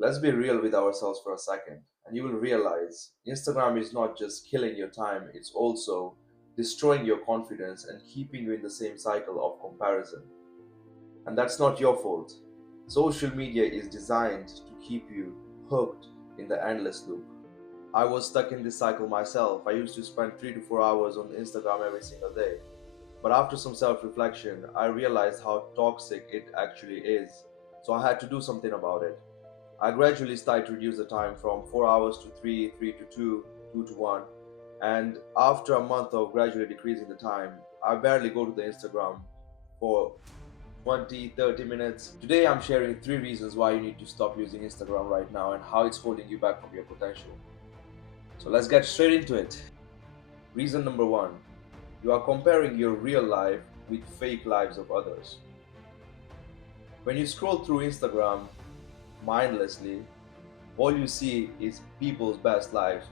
Let's be real with ourselves for a second, and you will realize Instagram is not just killing your time, it's also destroying your confidence and keeping you in the same cycle of comparison. And that's not your fault. Social media is designed to keep you hooked in the endless loop. I was stuck in this cycle myself. I used to spend 3 to 4 hours on Instagram every single day. But after some self reflection, I realized how toxic it actually is. So I had to do something about it. I gradually started to reduce the time from 4 hours to 3, 3 to 2, 2 to 1. And after a month of gradually decreasing the time, I barely go to the Instagram for 20, 30 minutes. Today I'm sharing 3 reasons why you need to stop using Instagram right now and how it's holding you back from your potential. So let's get straight into it. Reason number 1, you are comparing your real life with fake lives of others. When you scroll through Instagram mindlessly, all you see is people's best lives: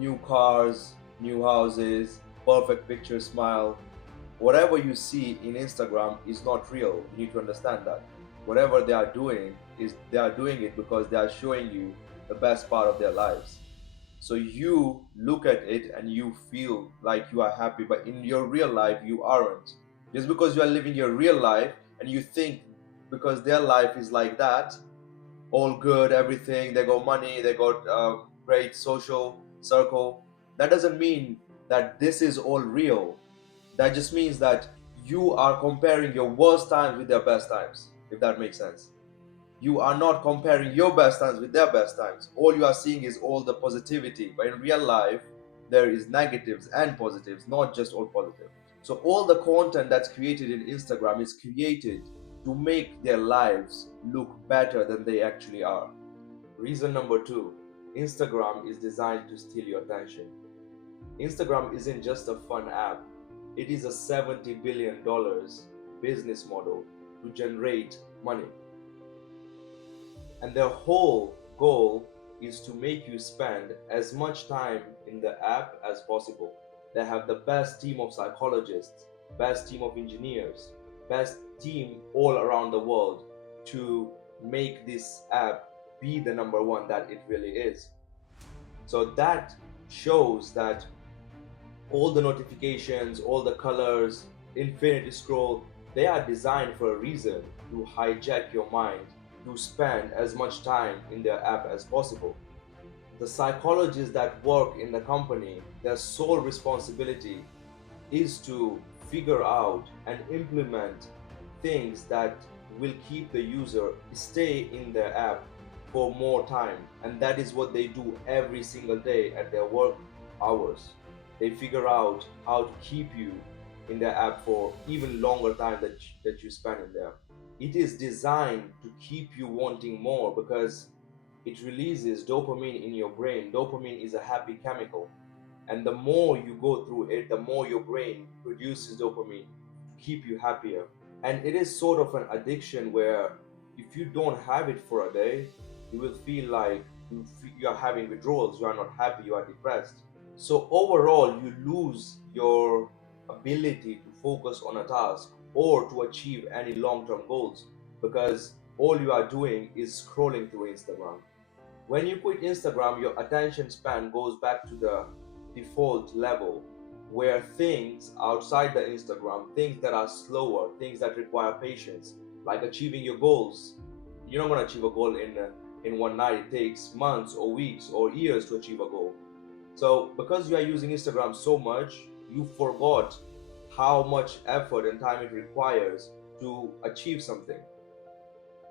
new cars, new houses, perfect picture smile. Whatever you see in Instagram is not real. You need to understand that. Whatever they are doing is they are doing it because they are showing you the best part of their lives. So you look at it and you feel like you are happy, but in your real life, you aren't. Just because you are living your real life and you think because their life is like that, all good, everything, they got money, they got a great social circle, that doesn't mean that this is all real. That just means that you are comparing your worst times with their best times, if that makes sense. You are not comparing your best times with their best times. All you are seeing is all the positivity, but in real life there is negatives and positives, not just all positive. So all the content that's created in Instagram is created to make their lives look better than they actually are. Reason number 2, Instagram is designed to steal your attention. Instagram isn't just a fun app, it is a $70 billion business model to generate money. And their whole goal is to make you spend as much time in the app as possible. They have the best team of psychologists, best team of engineers, best team all around the world to make this app be the number one that it really is. So that shows that all the notifications, all the colors, infinity scroll, they are designed for a reason: to hijack your mind, to spend as much time in their app as possible. The psychologists that work in the company, their sole responsibility is to figure out and implement things that will keep the user stay in their app for more time, and that is what they do every single day at their work hours. They figure out how to keep you in their app for even longer time that you spend in there. It is designed to keep you wanting more because it releases dopamine in your brain. Dopamine is a happy chemical, and the more you go through it, the more your brain produces dopamine to keep you happier. And it is sort of an addiction where if you don't have it for a day, you will feel like you are having withdrawals, you are not happy, you are depressed. So overall, you lose your ability to focus on a task or to achieve any long-term goals because all you are doing is scrolling through Instagram. When you quit Instagram, your attention span goes back to the default level where things outside the Instagram, things that are slower, things that require patience, like achieving your goals. You're not going to achieve a goal in one night. It takes months or weeks or years to achieve a goal. So, because you are using Instagram so much, you forgot how much effort and time it requires to achieve something.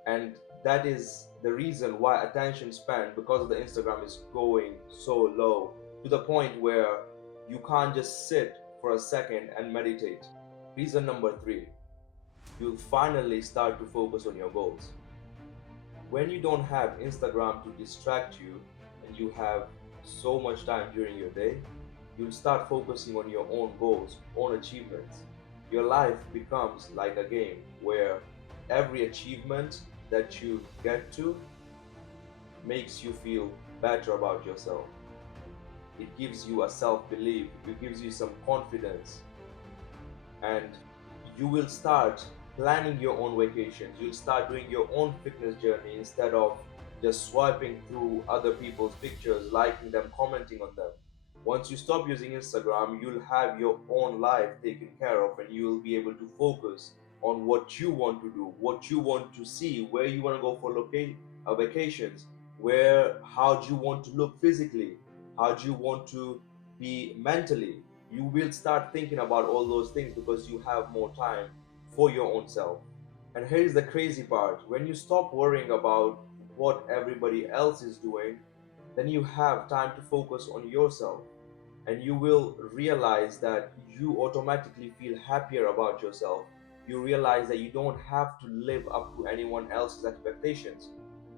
And that is the reason why attention span because of the Instagram is going so low, to the point where you can't just sit for a second and meditate. Reason number 3, you'll finally start to focus on your goals. When you don't have Instagram to distract you and you have so much time during your day, you'll start focusing on your own goals, own achievements. Your life becomes like a game where every achievement that you get to makes you feel better about yourself. It gives you a self belief, it gives you some confidence, and you will start planning your own vacations. You'll start doing your own fitness journey instead of just swiping through other people's pictures, liking them, commenting on them. Once you stop using Instagram, you'll have your own life taken care of, and you'll be able to focus on what you want to do, what you want to see, where you want to go for vacations, how do you want to look physically, how do you want to be mentally. You will start thinking about all those things because you have more time for your own self. And here's the crazy part: when you stop worrying about what everybody else is doing, then you have time to focus on yourself, and you will realize that you automatically feel happier about yourself. You realize that you don't have to live up to anyone else's expectations.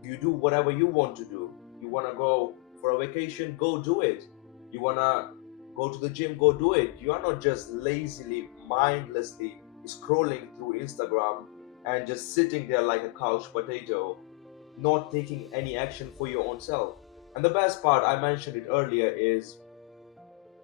You do whatever you want to do. You want to go for a vacation, go do it. You want to go to the gym, go do it. You are not just lazily, mindlessly scrolling through Instagram and just sitting there like a couch potato, not taking any action for your own self. And the best part, I mentioned it earlier, is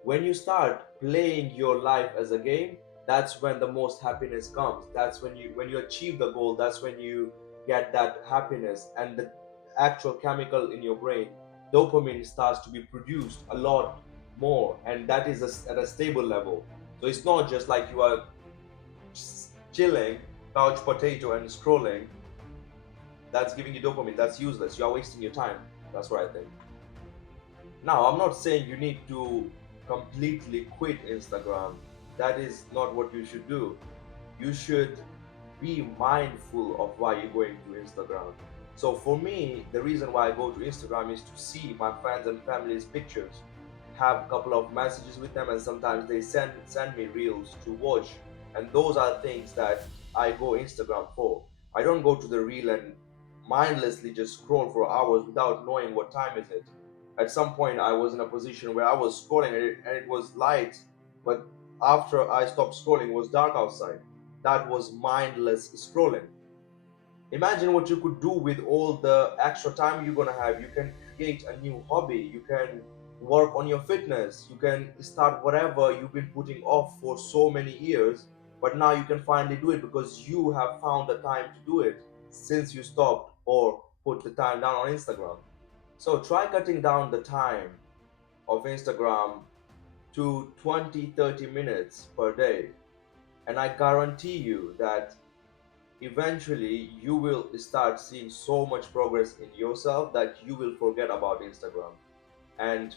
when you start playing your life as a game, that's when the most happiness comes. That's when you achieve the goal, that's when you get that happiness, and the actual chemical in your brain, dopamine, starts to be produced a lot more, and that is at a stable level. So it's not just like you are chilling, couch potato, and scrolling. That's giving you dopamine. That's useless. You are wasting your time. That's what I think. Now, I'm not saying you need to completely quit Instagram. That is not what you should do. You should be mindful of why you're going to Instagram. So, for me, the reason why I go to Instagram is to see my friends and family's pictures, have a couple of messages with them, and sometimes they send me reels to watch. And those are things that I go Instagram for. I don't go to the reel and mindlessly just scroll for hours without knowing what time is it. At some point, I was in a position where I was scrolling, and it was light, but after I stopped scrolling, it was dark outside. That was mindless scrolling. Imagine what you could do with all the extra time you're gonna have. You can create a new hobby, you can work on your fitness, you can start whatever you've been putting off for so many years, but now you can finally do it because you have found the time to do it since you stopped or put the time down on Instagram. So try cutting down the time of Instagram to 20-30 minutes per day, and I guarantee you that eventually you will start seeing so much progress in yourself that you will forget about Instagram. And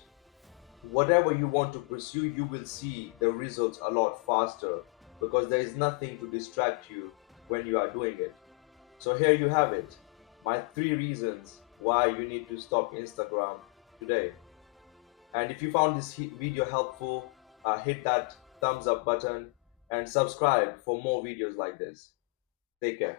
whatever you want to pursue, you will see the results a lot faster because there is nothing to distract you when you are doing it. So here you have it, my 3 reasons why you need to stop Instagram today. And if you found this video helpful, hit that thumbs up button and subscribe for more videos like this. Take care.